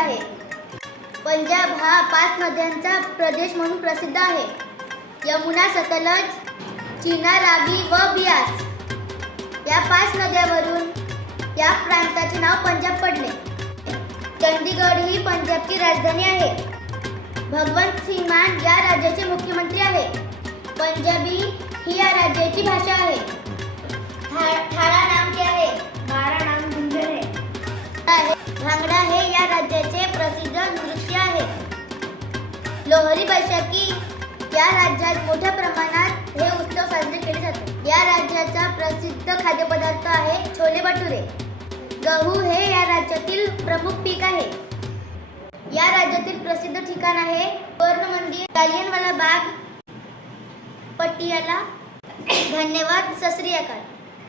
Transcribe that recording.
आहे. पंजाब हा 5 नद्यांचा प्रदेश म्हणून प्रसिद्ध आहे. यमुना, सतलज, चीना, रावी व बियास या 5 नद्यांवरून या प्रांताचे नाव पंजाब पडले. चंदीगड ही पंजाबची राजधानी आहे. भगवंत सिंग मान या राज्याचे मुख्यमंत्री आहे. पंजाबी ही या राज्याची भाषा आहे. थाळा नाम क्या है? हमारा नाम गुंजन है. भांगडा हे या राज्याचे प्रसिद्ध नृत्य आहे. लोहरी बैसाखी या राज्यात मोठ्या प्रमाणात हे उत्सव साजरे केले जातात. या राज्याचा प्रसिद्ध खाद्यपदार्थ आहे छोले भटुरे. गहू हे या राज्यातील प्रमुख पीक आहे. या राज्यातील प्रसिद्ध ठिकाण आहे स्वर्ण मंदिर, जालियनवाला बाग, पटियाला. धन्यवाद. सत श्री अकाल.